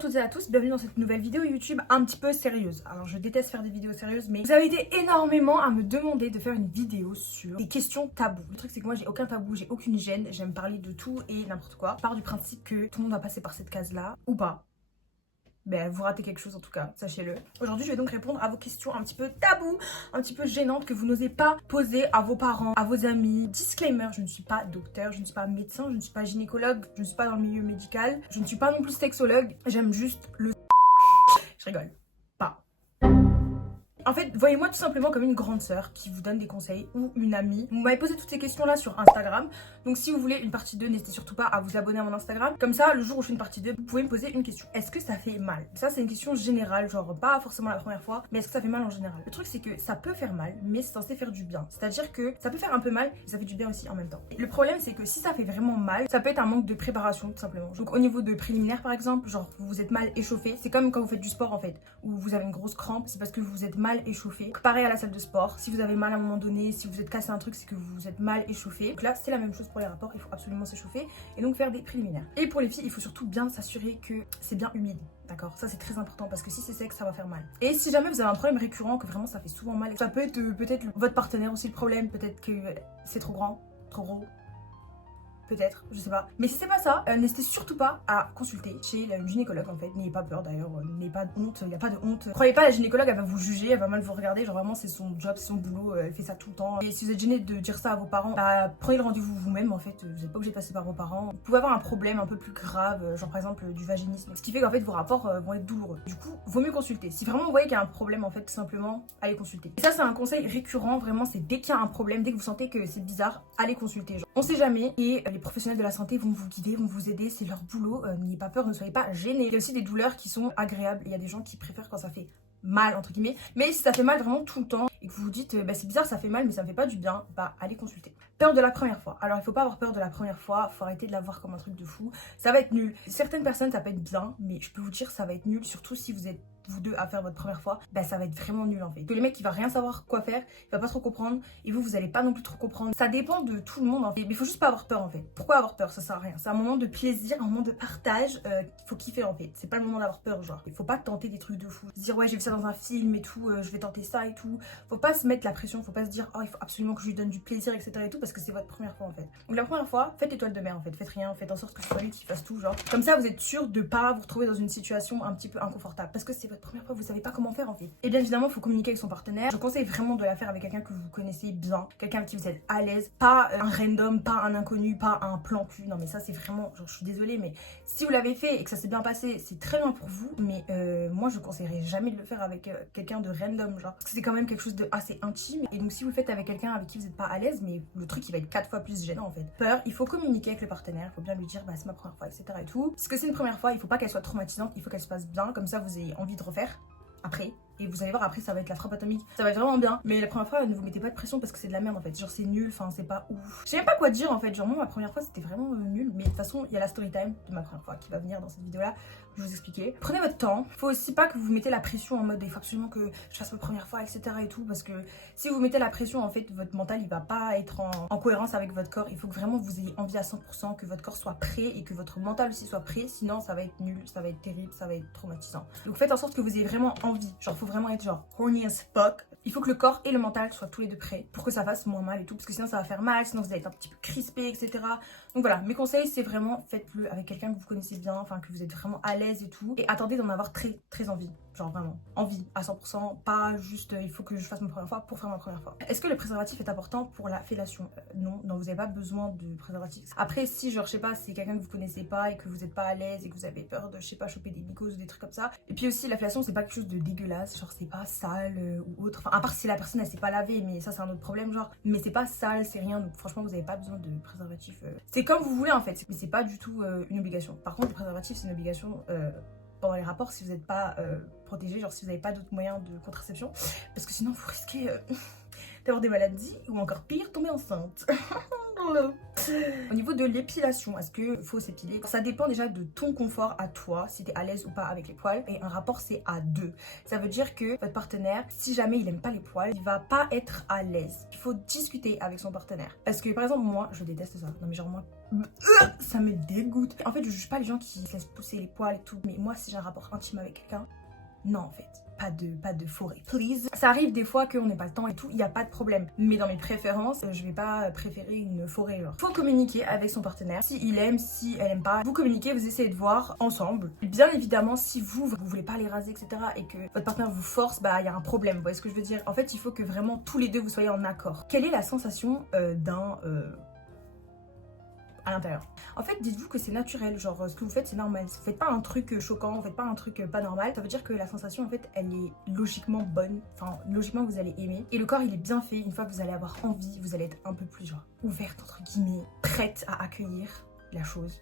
toutes et à tous, bienvenue dans cette nouvelle vidéo YouTube un petit peu sérieuse. Alors je déteste faire des vidéos sérieuses, mais vous avez été énormément à me demander de faire une vidéo sur des questions tabous. Le truc c'est que moi j'ai aucun tabou, j'ai aucune gêne, j'aime parler de tout et n'importe quoi. Je pars du principe que tout le monde va passer par cette case là, ou pas. Ben, vous ratez quelque chose en tout cas, sachez-le. Aujourd'hui, je vais donc répondre à vos questions un petit peu tabous, un petit peu gênantes que vous n'osez pas poser à vos parents, à vos amis. Disclaimer, je ne suis pas docteur, je ne suis pas médecin, je ne suis pas gynécologue, je ne suis pas dans le milieu médical, je ne suis pas non plus sexologue, j'aime juste le... Je rigole. Pas. En fait, voyez-moi tout simplement comme une grande sœur qui vous donne des conseils ou une amie. Vous m'avez posé toutes ces questions-là sur Instagram. Donc si vous voulez une partie 2, n'hésitez surtout pas à vous abonner à mon Instagram. Comme ça, le jour où je fais une partie 2, vous pouvez me poser une question. Est-ce que ça fait mal? Ça, c'est une question générale, genre pas forcément la première fois, mais est-ce que ça fait mal en général? Le truc, c'est que ça peut faire mal, mais c'est censé faire du bien. C'est-à-dire que ça peut faire un peu mal, mais ça fait du bien aussi en même temps. Et le problème, c'est que si ça fait vraiment mal, ça peut être un manque de préparation, tout simplement. Donc au niveau de préliminaire, par exemple, genre vous êtes mal échauffé. C'est comme quand vous faites du sport, en fait, où vous avez une grosse crampe, c'est parce que vous êtes mal échauffé. Pareil à la salle de sport, si vous avez mal à un moment donné, si vous êtes cassé un truc, c'est que vous êtes mal échauffé. Donc là, c'est la même chose pour les rapports, il faut absolument s'échauffer et donc faire des préliminaires. Et pour les filles, il faut surtout bien s'assurer que c'est bien humide. D'accord, ça c'est très important parce que si c'est sec, ça va faire mal. Et si jamais vous avez un problème récurrent, que vraiment ça fait souvent mal, ça peut être peut-être votre partenaire aussi le problème, peut-être que c'est trop grand, trop gros. Peut-être, je sais pas. Mais si c'est pas ça, n'hésitez surtout pas à consulter chez une gynécologue en fait. N'ayez pas peur d'ailleurs, n'ayez pas de honte, il n'y a pas de honte. Croyez pas, la gynécologue elle va vous juger, elle va mal vous regarder, genre vraiment c'est son job, c'est son boulot, elle fait ça tout le temps. Et si vous êtes gêné de dire ça à vos parents, bah prenez le rendez-vous vous-même en fait, vous n'êtes pas obligé de passer par vos parents. Vous pouvez avoir un problème un peu plus grave, genre par exemple du vaginisme, ce qui fait qu'en fait vos rapports vont être douloureux. Du coup, vaut mieux consulter. Si vraiment vous voyez qu'il y a un problème en fait, tout simplement, allez consulter. Et ça c'est un conseil récurrent, vraiment c'est dès qu'il y a un problème, dès que vous sentez que c'est bizarre, allez consulter. Genre, on sait jamais et les professionnels de la santé vont vous guider, vont vous aider, c'est leur boulot, n'ayez pas peur, ne soyez pas gênés. Il y a aussi des douleurs qui sont agréables, il y a des gens qui préfèrent quand ça fait mal entre guillemets, mais si ça fait mal vraiment tout le temps et que vous vous dites bah c'est bizarre, ça fait mal mais ça me fait pas du bien, bah allez consulter. Peur de la première fois. Alors il faut pas avoir peur de la première fois, faut arrêter de la voir comme un truc de fou, ça va être nul. Certaines personnes ça peut être bien, mais je peux vous dire ça va être nul, surtout si vous êtes vous deux à faire votre première fois, bah ça va être vraiment nul en fait. Que le mec il va rien savoir quoi faire, il va pas trop comprendre et vous allez pas non plus trop comprendre. Ça dépend de tout le monde en fait, mais il faut juste pas avoir peur en fait. Pourquoi avoir peur? Ça sert à rien. C'est un moment de plaisir, un moment de partage, faut kiffer en fait. C'est pas le moment d'avoir peur genre. Il faut pas tenter des trucs de fou. Se dire ouais j'ai vu ça dans un film et tout, je vais tenter ça et tout. Faut pas se mettre la pression, faut pas se dire oh il faut absolument que je lui donne du plaisir etc et tout parce que c'est votre première fois en fait. Donc la première fois, faites étoile de mer en fait, faites rien, faites en sorte que ce soit lui qui fasse tout genre. Comme ça vous êtes sûr de pas vous retrouver dans une situation un petit peu inconfortable parce que c'est votre première fois, vous savez pas comment faire en fait. Et bien évidemment, il faut communiquer avec son partenaire. Je conseille vraiment de la faire avec quelqu'un que vous connaissez bien, quelqu'un avec qui vous êtes à l'aise, pas un random, pas un inconnu, pas un plan cul. Non mais ça c'est vraiment, genre je suis désolée, mais si vous l'avez fait et que ça s'est bien passé, c'est très bien pour vous. Mais moi je conseillerais jamais de le faire avec quelqu'un de random, genre parce que c'est quand même quelque chose de assez intime. Et donc si vous le faites avec quelqu'un avec qui vous n'êtes pas à l'aise, mais le truc il va être 4 fois plus gênant en fait. Peur, il faut communiquer avec le partenaire, il faut bien lui dire bah c'est ma première fois, etc. et tout. Parce que c'est une première fois, il faut pas qu'elle soit traumatisante, il faut qu'elle se passe bien, comme ça vous ayez envie de refaire après. Et vous allez voir après ça va être la frappe atomique, ça va être vraiment bien. Mais la première fois ne vous mettez pas de pression parce que c'est de la merde en fait. Genre c'est nul, enfin c'est pas ouf. Je sais même pas quoi dire en fait, genre moi ma première fois c'était vraiment nul. Mais de toute façon il y a la story time de ma première fois qui va venir dans cette vidéo là. Je vais vous expliquer. Prenez votre temps. Faut aussi pas que vous mettez la pression en mode il faut absolument que je fasse ma première fois etc et tout. Parce que si vous mettez la pression en fait votre mental il va pas être en cohérence avec votre corps. Il faut que vraiment vous ayez envie à 100%, que votre corps soit prêt et que votre mental aussi soit prêt. Sinon ça va être nul, ça va être terrible, ça va être traumatisant. Donc faites en sorte que vous ayez vraiment envie. Genre faut vraiment être genre horny as fuck. Il faut que le corps et le mental soient tous les deux prêts pour que ça fasse moins mal et tout. Parce que sinon ça va faire mal, sinon vous allez être un petit peu crispé etc. Donc voilà, mes conseils c'est vraiment faites-le avec quelqu'un que vous connaissez bien, enfin que vous êtes vraiment à l'aise et tout. Et attendez d'en avoir très très envie. Genre vraiment, envie à 100%, pas juste il faut que je fasse ma première fois pour faire ma première fois. Est-ce que le préservatif est important pour la fellation? Non, vous n'avez pas besoin de préservatif. Après si genre je sais pas, c'est quelqu'un que vous connaissez pas et que vous n'êtes pas à l'aise et que vous avez peur de je sais pas choper des mycoses ou des trucs comme ça. Et puis aussi la fellation c'est pas quelque chose de dégueulasse, genre c'est pas sale ou autre. Enfin à part si la personne elle s'est pas lavée, mais ça c'est un autre problème genre. Mais c'est pas sale, c'est rien, donc franchement vous n'avez pas besoin de préservatif. C'est comme vous voulez en fait, mais c'est pas du tout une obligation. Par contre le préservatif c'est une obligation pendant les rapports si vous n'êtes pas protégé, genre si vous n'avez pas d'autres moyens de contraception, parce que sinon vous risquez d'avoir des maladies ou encore pire, tomber enceinte. Au niveau de l'épilation, est-ce qu'il faut s'épiler? Ça dépend déjà de ton confort à toi, si t'es à l'aise ou pas avec les poils. Et un rapport, c'est à deux. Ça veut dire que votre partenaire, si jamais il aime pas les poils, il va pas être à l'aise. Il faut discuter avec son partenaire. Parce que par exemple, moi, je déteste ça. Non mais genre moi, ça me dégoûte. En fait, je juge pas les gens qui se laissent pousser les poils et tout. Mais moi, si j'ai un rapport intime avec quelqu'un, non en fait. Pas de forêt, please. Ça arrive des fois qu'on n'ait pas le temps et tout, il n'y a pas de problème. Mais dans mes préférences, je vais pas préférer une forêt. Genre. Faut communiquer avec son partenaire. Si il aime, si elle aime pas, vous communiquez, vous essayez de voir ensemble. Bien évidemment, si vous voulez pas les raser, etc. et que votre partenaire vous force, bah il y a un problème. Vous voyez ce que je veux dire? En fait, il faut que vraiment tous les deux vous soyez en accord. Quelle est la sensation à l'intérieur? En fait, dites-vous que c'est naturel, genre ce que vous faites c'est normal. Vous faites pas un truc choquant, vous faites pas un truc pas normal. Ça veut dire que la sensation en fait elle est logiquement bonne, enfin logiquement vous allez aimer. Et le corps il est bien fait, une fois que vous allez avoir envie, vous allez être un peu plus genre ouverte entre guillemets, prête à accueillir la chose.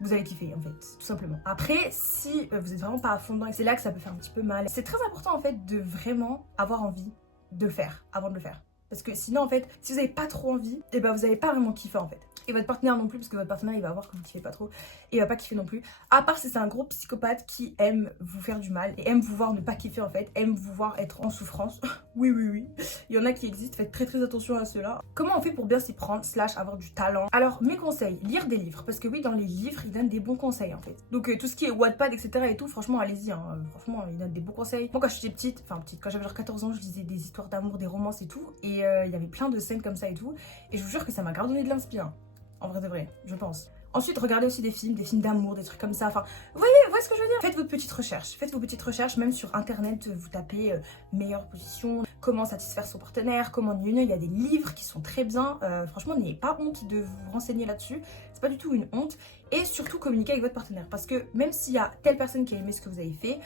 Vous allez kiffer en fait, tout simplement. Après, si vous êtes vraiment pas à fond dedans, et c'est là que ça peut faire un petit peu mal. C'est très important en fait de vraiment avoir envie de le faire avant de le faire. Parce que sinon en fait, si vous avez pas trop envie, et ben vous allez pas vraiment kiffer en fait. Et votre partenaire non plus, parce que votre partenaire il va voir que vous kiffez pas trop et il va pas kiffer non plus. À part si c'est un gros psychopathe qui aime vous faire du mal et aime vous voir ne pas kiffer en fait, aime vous voir être en souffrance. Oui, oui, oui. Il y en a qui existent, faites très attention à ceux-là. Comment on fait pour bien s'y prendre, / avoir du talent? Alors mes conseils, lire des livres, parce que oui, dans les livres, ils donnent des bons conseils en fait. Donc tout ce qui est Wattpad, etc. et tout, franchement, allez-y. Hein. Franchement, ils donnent des bons conseils. Moi, quand j'étais petite, quand j'avais genre 14 ans, je lisais des histoires d'amour, des romances et tout. Et il y avait plein de scènes comme ça et tout. Et je vous jure que ça m'a grave donné de l'inspiration. En vrai de vrai, je pense. Ensuite, regardez aussi des films d'amour, des trucs comme ça. Enfin, vous voyez ce que je veux dire? Faites votre petite recherche. Faites vos petites recherches, même sur internet, vous tapez meilleure position, comment satisfaire son partenaire, comment il y a des livres qui sont très bien. Franchement, n'ayez pas honte de vous renseigner là-dessus. C'est pas du tout une honte. Et surtout, communiquer avec votre partenaire. Parce que même s'il y a telle personne qui a aimé ce que vous avez fait,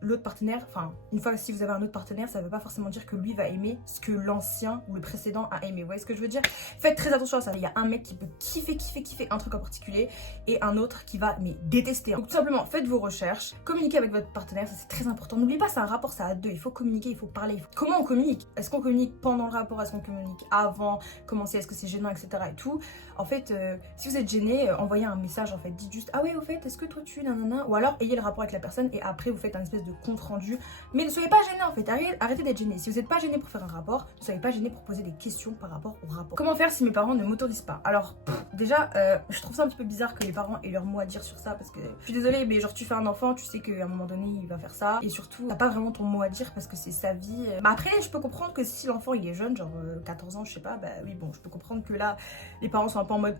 l'autre partenaire, enfin, une fois que si vous avez un autre partenaire, ça ne veut pas forcément dire que lui va aimer ce que l'ancien ou le précédent a aimé. Vous voyez ce que je veux dire? Faites très attention à ça. Il y a un mec qui peut kiffer un truc en particulier et un autre qui va détester. Donc tout simplement, faites vos recherches, communiquez avec votre partenaire, ça c'est très important. N'oubliez pas, c'est un rapport, ça à deux. Il faut communiquer, il faut parler. Comment on communique? Est-ce qu'on communique pendant le rapport? Est-ce qu'on communique avant? Comment c'est? Est-ce que c'est gênant, etc. et tout. En fait, si vous êtes gêné, envoyez un message en fait. Dites juste ah ouais au fait, est-ce que toi tu nanana? Ou alors ayez le rapport avec la personne et après vous faites un espèce de compte rendu. Mais ne soyez pas gêné en fait. Arrêtez d'être gêné. Si vous n'êtes pas gêné pour faire un rapport, ne soyez pas gêné pour poser des questions par rapport au rapport. Comment faire si mes parents ne m'autorisent pas? Alors déjà, je trouve ça un petit peu bizarre que les parents aient leur mot à dire sur ça parce que je suis désolée, mais genre tu fais un enfant, tu sais qu'à un moment donné il va faire ça et surtout t'as pas vraiment ton mot à dire parce que c'est sa vie. Mais après, je peux comprendre que si l'enfant il est jeune, genre 14 ans, je sais pas, bah oui, bon, je peux comprendre que là les parents sont un peu en mode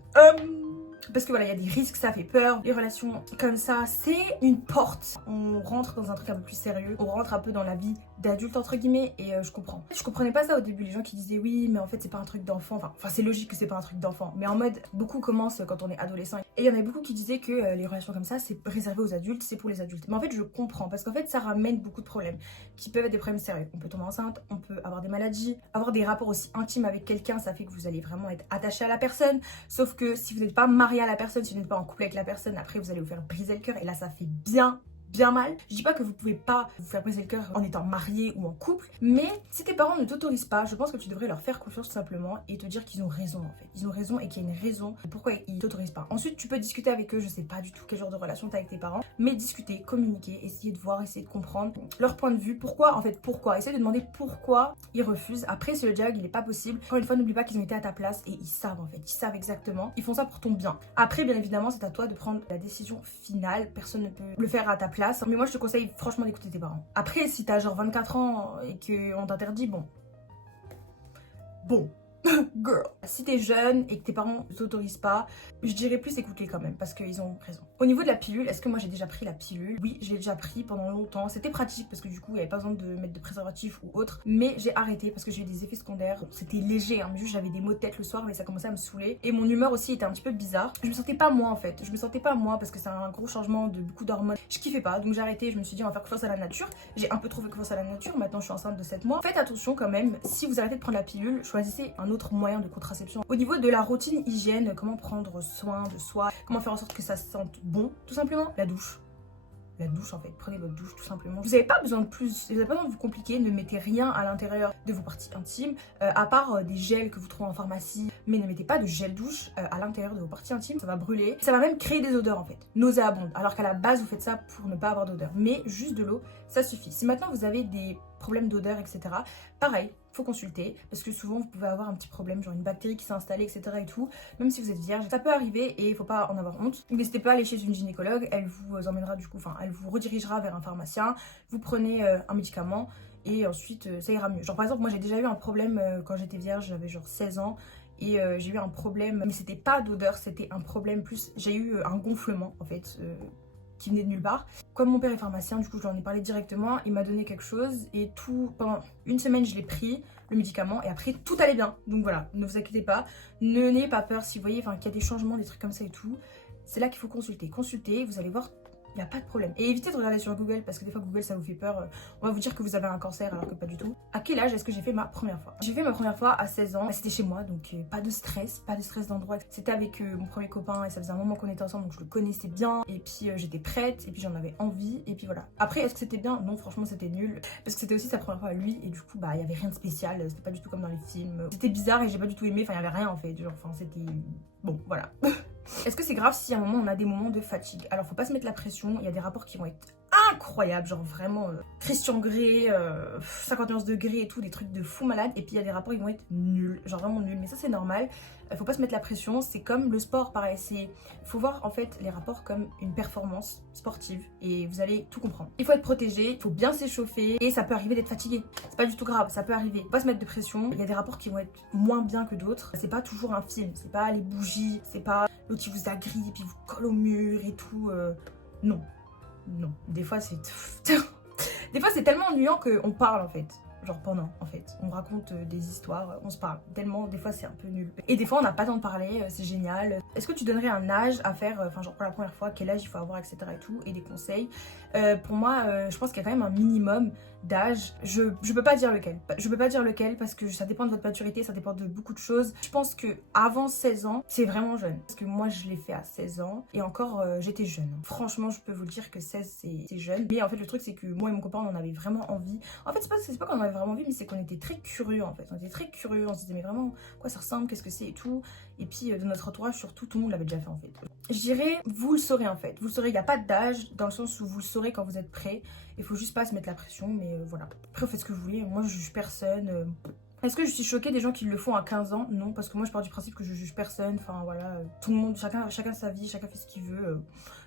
parce que voilà, il y a des risques, ça fait peur. Les relations comme ça, c'est une porte. On rentre dans un truc un peu plus sérieux. On rentre un peu dans la vie d'adulte entre guillemets et je comprends. Je comprenais pas ça au début, les gens qui disaient oui, mais en fait c'est pas un truc d'enfant. Enfin c'est logique que c'est pas un truc d'enfant. Mais en mode, beaucoup commencent quand on est adolescent. Et il y en avait beaucoup qui disaient que les relations comme ça, c'est réservé aux adultes, c'est pour les adultes. Mais en fait, je comprends parce qu'en fait, ça ramène beaucoup de problèmes qui peuvent être des problèmes sérieux. On peut tomber enceinte, on peut avoir des maladies, avoir des rapports aussi intimes avec quelqu'un, ça fait que vous allez vraiment être attaché à la personne. Sauf que si vous n'êtes pas marié à la personne, si vous n'êtes pas en couple avec la personne, après vous allez vous faire briser le cœur et là ça fait bien mal. Je dis pas que vous pouvez pas vous faire briser le cœur en étant marié ou en couple, mais si tes parents ne t'autorisent pas, je pense que tu devrais leur faire confiance tout simplement et te dire qu'ils ont raison en fait. Ils ont raison et qu'il y a une raison de pourquoi ils t'autorisent pas. Ensuite, tu peux discuter avec eux, je sais pas du tout quel genre de relation t'as avec tes parents, mais discuter, communiquer, essayer de voir, essayer de comprendre leur point de vue. Pourquoi, essayer de demander pourquoi ils refusent. Après, si le dialogue il est pas possible, encore une fois, n'oublie pas qu'ils ont été à ta place et ils savent en fait, ils savent exactement. Ils font ça pour ton bien. Après, bien évidemment, c'est à toi de prendre la décision finale. Personne ne peut le faire à ta place. Mais moi je te conseille franchement d'écouter tes parents. Après si t'as genre 24 ans et qu'on t'interdit, bon girl. Si t'es jeune et que tes parents ne t'autorisent pas, je dirais plus écouter quand même parce qu'ils ont raison. Au niveau de la pilule, est-ce que moi j'ai déjà pris la pilule? Oui, je l'ai déjà pris pendant longtemps. C'était pratique parce que du coup il n'y avait pas besoin de mettre de préservatif ou autre. Mais j'ai arrêté parce que j'ai eu des effets secondaires. C'était léger, hein, juste j'avais des maux de tête le soir mais ça commençait à me saouler. Et mon humeur aussi était un petit peu bizarre. Je me sentais pas moi en fait. Je me sentais pas moi parce que c'est un gros changement de beaucoup d'hormones. Je kiffais pas donc j'ai arrêté. Je me suis dit on va faire confiance à la nature. J'ai un peu trop fait confiance à la nature. Maintenant je suis enceinte de 7 mois. Faites attention quand même. Si vous arrêtez de prendre la pilule, choisissez un autre moyen de contraception. Au niveau de la routine hygiène, comment prendre soin de soi, comment faire en sorte que ça se sente bon, tout simplement, la douche. la douche en fait. Prenez votre douche tout simplement. Vous n'avez pas besoin de plus, vous n'avez pas besoin de vous compliquer, ne mettez rien à l'intérieur de vos parties intimes, à part des gels que vous trouvez en pharmacie, mais ne mettez pas de gel douche à l'intérieur de vos parties intimes, ça va brûler. Ça va même créer des odeurs en fait, nauséabondes, alors qu'à la base vous faites ça pour ne pas avoir d'odeur. Mais juste de l'eau, ça suffit. Si maintenant vous avez des problèmes d'odeur, etc., pareil, faut consulter, parce que souvent vous pouvez avoir un petit problème, genre une bactérie qui s'est installée, etc. et tout, même si vous êtes vierge, ça peut arriver et il faut pas en avoir honte. N'hésitez pas à aller chez une gynécologue, elle vous emmènera du coup, enfin elle vous redirigera vers un pharmacien, vous prenez un médicament et ensuite ça ira mieux. Genre par exemple moi j'ai déjà eu un problème quand j'étais vierge, j'avais genre 16 ans et j'ai eu un problème, mais c'était pas d'odeur, c'était un problème plus, j'ai eu un gonflement en fait. Qui venait de nulle part. Comme mon père est pharmacien, du coup je lui en ai parlé directement, il m'a donné quelque chose et tout, pendant une semaine je l'ai pris, le médicament, et après tout allait bien. Donc voilà, ne vous inquiétez pas, n'ayez pas peur si vous voyez qu'il y a des changements, des trucs comme ça et tout, c'est là qu'il faut consulter. Consultez, vous allez voir, il n'y a pas de problème. Et évitez de regarder sur Google parce que des fois Google ça vous fait peur. On va vous dire que vous avez un cancer alors que pas du tout. À quel âge est-ce que j'ai fait ma première fois? J'ai fait ma première fois à 16 ans. C'était chez moi donc pas de stress d'endroit. C'était avec mon premier copain et ça faisait un moment qu'on était ensemble donc je le connaissais bien. Et puis j'étais prête et puis j'en avais envie et puis voilà. Après est-ce que c'était bien? Non, franchement c'était nul. Parce que c'était aussi sa première fois à lui et du coup bah il y avait rien de spécial. C'était pas du tout comme dans les films. C'était bizarre et j'ai pas du tout aimé. Enfin il y avait rien en fait. Genre enfin c'était... Bon voilà. Est-ce que c'est grave si à un moment on a des moments de fatigue? Alors faut pas se mettre la pression, il y a des rapports qui vont être incroyables, genre vraiment Christian Grey, 51 degrés et tout, des trucs de fou malade. Et puis il y a des rapports qui vont être nuls, genre vraiment nuls, mais ça c'est normal. Faut pas se mettre la pression, c'est comme le sport pareil, faut voir en fait les rapports comme une performance sportive et vous allez tout comprendre. Il faut être protégé, il faut bien s'échauffer et ça peut arriver d'être fatigué, c'est pas du tout grave, ça peut arriver. Faut pas se mettre de pression, il y a des rapports qui vont être moins bien que d'autres, c'est pas toujours un film, c'est pas les bougies, c'est pas l'autre qui vous agrippe puis vous colle au mur et tout, non, non, des fois c'est... des fois c'est tellement ennuyant qu'on parle en fait. Genre pendant en fait, on raconte des histoires, on se parle tellement, des fois c'est un peu nul. Et des fois on n'a pas le temps de parler, c'est génial. Est-ce que tu donnerais un âge à faire, enfin genre pour la première fois, quel âge il faut avoir, etc. et tout, et des conseils? Pour moi, je pense qu'il y a quand même un minimum d'âge. Je peux pas dire lequel. Je peux pas dire lequel parce que ça dépend de votre maturité, ça dépend de beaucoup de choses. Je pense que avant 16 ans, c'est vraiment jeune. Parce que moi je l'ai fait à 16 ans et encore j'étais jeune. Franchement, je peux vous le dire que 16 c'est jeune. Mais en fait le truc c'est que moi et mon copain on en avait vraiment envie. En fait c'est pas qu'on en avait vraiment envie, mais c'est qu'on était très curieux en fait. On était très curieux, on se disait mais vraiment quoi ça ressemble, qu'est-ce que c'est et tout. Et puis de notre entourage surtout, tout le monde l'avait déjà fait en fait. Je dirais, vous le saurez en fait. Vous le saurez, il n'y a pas d'âge dans le sens où vous le saurez quand vous êtes prêt. Il faut juste pas se mettre la pression, mais voilà. Après, vous faites ce que vous voulez. Moi, je juge personne. Est-ce que je suis choquée des gens qui le font à 15 ans? Non, parce que moi, je pars du principe que je juge personne. Enfin, voilà. Tout le monde, chacun sa vie, chacun fait ce qu'il veut.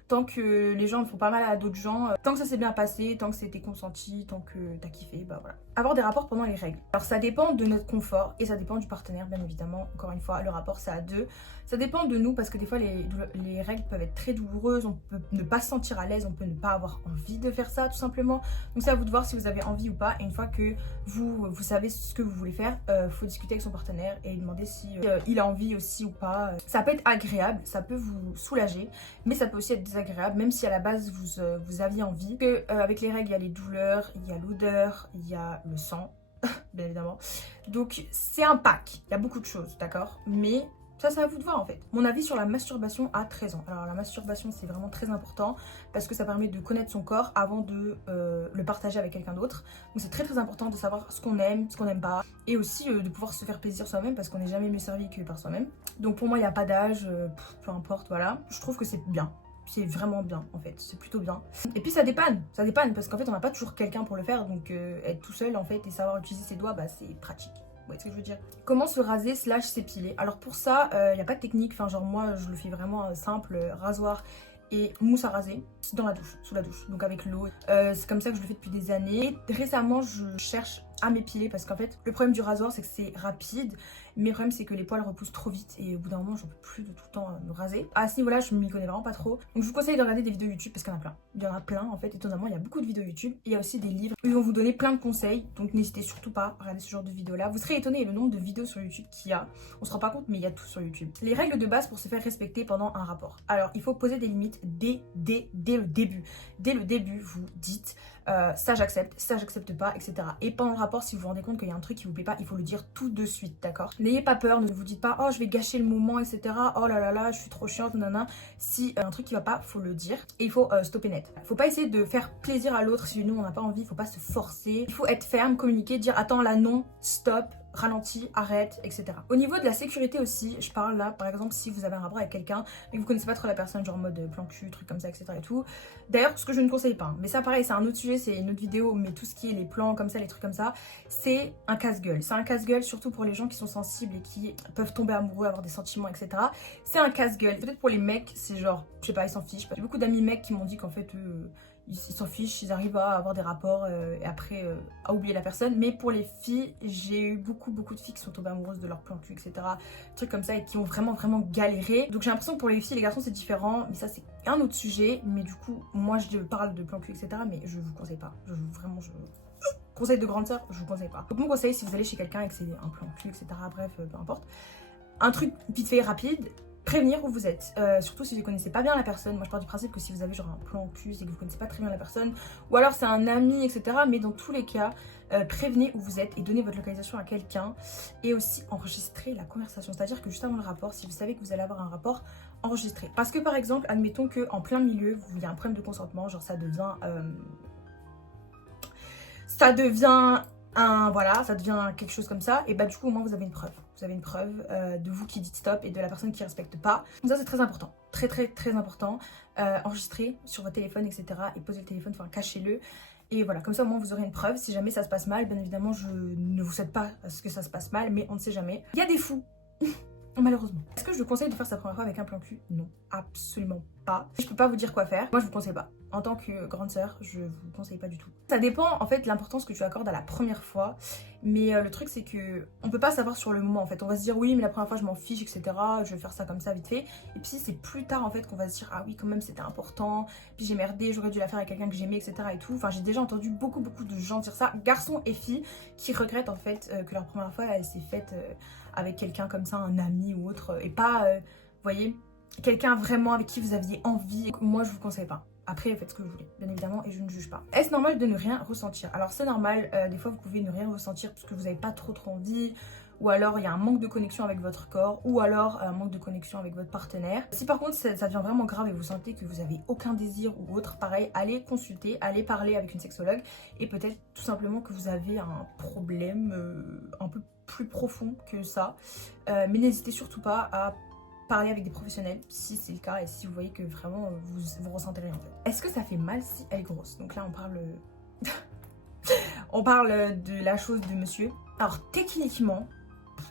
Tant que les gens ne font pas mal à d'autres gens, tant que ça s'est bien passé, tant que c'était consenti, tant que t'as kiffé, bah voilà. Avoir des rapports pendant les règles. Alors ça dépend de notre confort et ça dépend du partenaire bien évidemment. Encore une fois, le rapport c'est à deux. Ça dépend de nous parce que des fois les règles peuvent être très douloureuses, on peut ne pas se sentir à l'aise, on peut ne pas avoir envie de faire ça tout simplement. Donc c'est à vous de voir si vous avez envie ou pas. Et une fois que vous savez ce que vous voulez faire, faut discuter avec son partenaire et lui demander si il a envie aussi ou pas. Ça peut être agréable, ça peut vous soulager, mais ça peut aussi être désagréable, même si à la base vous aviez envie. Avec les règles, il y a les douleurs, il y a l'odeur, il y a le sang, bien évidemment. Donc c'est un pack, il y a beaucoup de choses, d'accord? Mais ça, c'est à vous de voir en fait. Mon avis sur la masturbation à 13 ans. Alors la masturbation, c'est vraiment très important parce que ça permet de connaître son corps avant de le partager avec quelqu'un d'autre. Donc c'est très important de savoir ce qu'on aime, ce qu'on n'aime pas. Et aussi de pouvoir se faire plaisir soi-même parce qu'on n'est jamais mieux servi que par soi-même. Donc pour moi, il n'y a pas d'âge, peu importe, voilà. Je trouve que c'est bien. C'est vraiment bien en fait, c'est plutôt bien. Et puis ça dépanne parce qu'en fait on n'a pas toujours quelqu'un pour le faire. Donc être tout seul en fait et savoir utiliser ses doigts, bah c'est pratique. Vous voyez ce que je veux dire? Comment se raser / s'épiler? Alors pour ça, il n'y a pas de technique. Enfin genre moi je le fais vraiment simple, rasoir et mousse à raser dans la douche, sous la douche, donc avec l'eau. C'est comme ça que je le fais depuis des années. Et récemment je cherche à m'épiler parce qu'en fait le problème du rasoir c'est que c'est rapide, mais le problème c'est que les poils repoussent trop vite et au bout d'un moment j'en peux plus de tout le temps me raser. À ce niveau là je m'y connais vraiment pas trop, donc je vous conseille de regarder des vidéos YouTube parce qu'il y en a plein. Il y en a plein en fait, étonnamment il y a beaucoup de vidéos YouTube et il y a aussi des livres où ils vont vous donner plein de conseils, donc n'hésitez surtout pas à regarder ce genre de vidéos là. Vous serez étonné le nombre de vidéos sur YouTube qu'il y a, on se rend pas compte mais il y a tout sur YouTube. Les règles de base pour se faire respecter pendant un rapport. Alors il faut poser des limites dès le début. Dès le début vous dites ça j'accepte pas, etc. Et pendant le rapport, si vous vous rendez compte qu'il y a un truc qui vous plaît pas, il faut le dire tout de suite, d'accord? N'ayez pas peur, ne vous dites pas oh je vais gâcher le moment, etc. Oh là là, je suis trop chiante, nanana. Si un truc qui va pas, faut le dire et il faut stopper net. Faut pas essayer de faire plaisir à l'autre si nous on n'a pas envie, faut pas se forcer. Il faut être ferme, communiquer, dire attends là non, stop, ralentis, arrête, etc. Au niveau de la sécurité aussi, je parle là par exemple si vous avez un rapport avec quelqu'un mais que vous connaissez pas trop la personne, genre en mode plan cul, truc comme ça, etc. et tout. D'ailleurs, ce que je ne conseille pas, mais ça pareil, c'est un autre sujet, c'est une autre vidéo, mais tout ce qui est les plans comme ça, les trucs comme ça, c'est un casse-gueule. C'est un casse-gueule surtout pour les gens qui sont sensibles et qui peuvent tomber amoureux, avoir des sentiments, etc. C'est un casse-gueule. Peut-être pour les mecs, c'est genre, je sais pas, ils s'en fichent. J'ai beaucoup d'amis mecs qui m'ont dit qu'en fait, ils s'en fichent, ils arrivent à avoir des rapports et après à oublier la personne. Mais pour les filles, j'ai eu beaucoup de filles qui sont tombées amoureuses de leur plan cul, etc. Trucs comme ça et qui ont vraiment galéré. Donc j'ai l'impression que pour les filles et les garçons c'est différent. Mais ça c'est un autre sujet. Mais du coup, moi je parle de plan cul, etc. Mais je vous conseille pas. Je conseil de grande sœur, je vous conseille pas. Donc mon conseil, si vous allez chez quelqu'un et que c'est un plan cul, etc. Bref, peu importe. Un truc vite fait, rapide. Prévenir où vous êtes, surtout si vous ne connaissez pas bien la personne. Moi je pars du principe que si vous avez genre un plan cul et que vous ne connaissez pas très bien la personne, ou alors c'est un ami, etc. Mais dans tous les cas, prévenez où vous êtes et donnez votre localisation à quelqu'un. Et aussi enregistrez la conversation, c'est-à-dire que juste avant le rapport, si vous savez que vous allez avoir un rapport, enregistrez. Parce que par exemple, admettons qu'en plein milieu, il y a un problème de consentement, genre ça devient voilà, ça devient quelque chose comme ça, et bah du coup au moins vous avez une preuve. Vous avez une preuve de vous qui dites stop et de la personne qui respecte pas. Donc ça c'est très important, très important. Enregistrez sur votre téléphone, etc. et posez le téléphone, enfin cachez-le. Et voilà, comme ça au moins vous aurez une preuve. Si jamais ça se passe mal, bien évidemment je ne vous souhaite pas à ce que ça se passe mal, mais on ne sait jamais. Il y a des fous malheureusement. Est-ce que je vous conseille de faire sa première fois avec un plan cul? Non, absolument pas. Je peux pas vous dire quoi faire. Moi je vous conseille pas. En tant que grande sœur, je vous conseille pas du tout. Ça dépend en fait de l'importance que tu accordes à la première fois. Mais le truc c'est que on peut pas savoir sur le moment en fait. On va se dire oui mais la première fois je m'en fiche, etc. Je vais faire ça comme ça vite fait. Et puis c'est plus tard en fait qu'on va se dire ah oui quand même c'était important. Puis j'ai merdé, j'aurais dû la faire avec quelqu'un que j'aimais, etc. et tout. Enfin j'ai déjà entendu beaucoup de gens dire ça, garçons et filles, qui regrettent en fait que leur première fois elle s'est faite avec quelqu'un comme ça, un ami ou autre. Et pas, vous voyez, quelqu'un vraiment avec qui vous aviez envie. Moi je vous conseille pas. Après, faites ce que vous voulez, bien évidemment, et je ne juge pas. Est-ce normal de ne rien ressentir? Alors, c'est normal, des fois, vous pouvez ne rien ressentir parce que vous n'avez pas trop envie, ou alors il y a un manque de connexion avec votre corps, ou alors un manque de connexion avec votre partenaire. Si par contre, ça devient vraiment grave et vous sentez que vous n'avez aucun désir ou autre, pareil, allez consulter, allez parler avec une sexologue, et peut-être tout simplement que vous avez un problème un peu plus profond que ça. Mais n'hésitez surtout pas à parler avec des professionnels si c'est le cas et si vous voyez que vraiment vous ressentez rien en fait. Est-ce que ça fait mal si elle est grosse? Donc là on parle on parle de la chose de monsieur. Alors techniquement,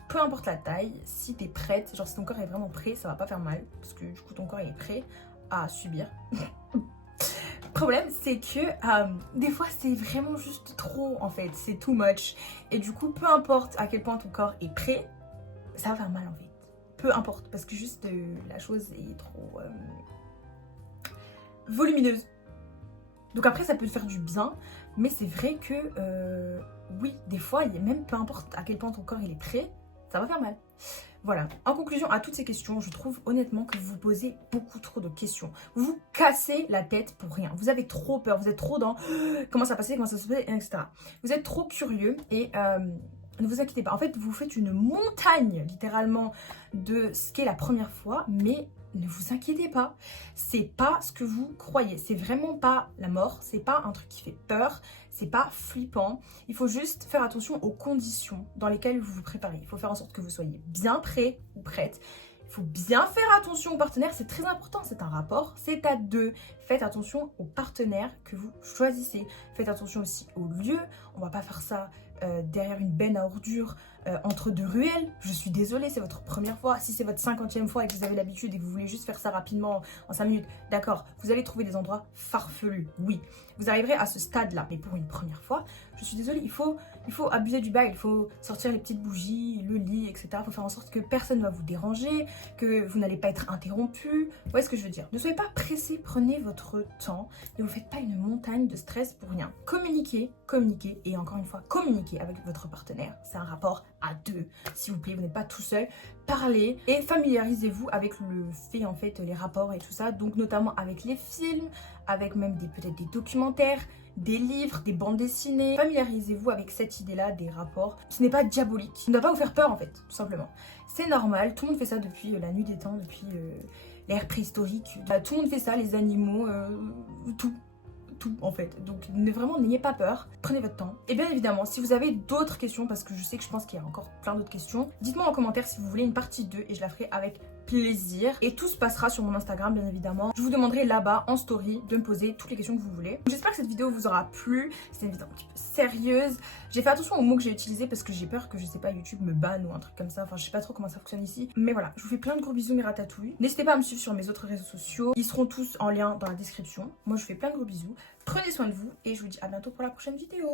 peu importe la taille, si t'es prête, genre si ton corps est vraiment prêt, ça va pas faire mal parce que du coup ton corps est prêt à subir. Le problème c'est que des fois c'est vraiment juste trop en fait, c'est too much et du coup peu importe à quel point ton corps est prêt, ça va faire mal en fait. Peu importe, parce que juste la chose est trop volumineuse. Donc après ça peut te faire du bien, mais c'est vrai que oui, des fois, il y a même peu importe à quel point ton corps il est prêt, ça va faire mal. Voilà, en conclusion à toutes ces questions, je trouve honnêtement que vous vous posez beaucoup trop de questions. Vous vous cassez la tête pour rien. Vous avez trop peur, vous êtes trop dans comment ça passait, comment ça se fait, etc. Vous êtes trop curieux et ne vous inquiétez pas, en fait vous faites une montagne littéralement de ce qu'est la première fois, mais ne vous inquiétez pas, c'est pas ce que vous croyez, c'est vraiment pas la mort, c'est pas un truc qui fait peur, c'est pas flippant, il faut juste faire attention aux conditions dans lesquelles vous vous préparez, il faut faire en sorte que vous soyez bien prêt ou prête. Il faut bien faire attention aux partenaires, c'est très important, c'est un rapport, c'est à deux. Faites attention aux partenaires que vous choisissez. Faites attention aussi au lieu, on va pas faire ça derrière une benne à ordures, entre deux ruelles. Je suis désolée, c'est votre première fois. Si c'est votre 50e fois et que vous avez l'habitude et que vous voulez juste faire ça rapidement en 5 minutes, d'accord, vous allez trouver des endroits farfelus, oui. Vous arriverez à ce stade-là, mais pour une première fois, je suis désolée, il faut abuser du bail, il faut sortir les petites bougies, le lit, etc. Il faut faire en sorte que personne ne va vous déranger, que vous n'allez pas être interrompu. Vous voyez ce que je veux dire? Ne soyez pas pressés, prenez votre temps, ne vous faites pas une montagne de stress pour rien. Communiquez, et encore une fois, communiquez. communiquer avec votre partenaire. C'est un rapport à deux, s'il vous plaît, vous n'êtes pas tout seul. Parlez et familiarisez-vous avec le fait, en fait, les rapports et tout ça. Donc notamment avec les films, avec même peut-être des documentaires, des livres, des bandes dessinées. Familiarisez-vous avec cette idée-là des rapports. Ce n'est pas diabolique. Ça ne doit pas vous faire peur en fait, tout simplement. C'est normal, tout le monde fait ça depuis la nuit des temps, depuis l'ère préhistorique. Tout le monde fait ça, les animaux, tout en fait. Donc vraiment n'ayez pas peur, prenez votre temps. Et bien évidemment, si vous avez d'autres questions, parce que je sais que je pense qu'il y a encore plein d'autres questions, dites-moi en commentaire si vous voulez une partie 2 et je la ferai avec plaisir. Et tout se passera sur mon Instagram bien évidemment. Je vous demanderai là-bas en story de me poser toutes les questions que vous voulez. J'espère que cette vidéo vous aura plu. C'était une vidéo un petit peu sérieuse. J'ai fait attention aux mots que j'ai utilisés parce que j'ai peur que je sais pas YouTube me banne ou un truc comme ça. Enfin je sais pas trop comment ça fonctionne ici. Mais voilà, je vous fais plein de gros bisous mes ratatouilles. N'hésitez pas à me suivre sur mes autres réseaux sociaux. Ils seront tous en lien dans la description. Moi je vous fais plein de gros bisous. Prenez soin de vous et je vous dis à bientôt pour la prochaine vidéo.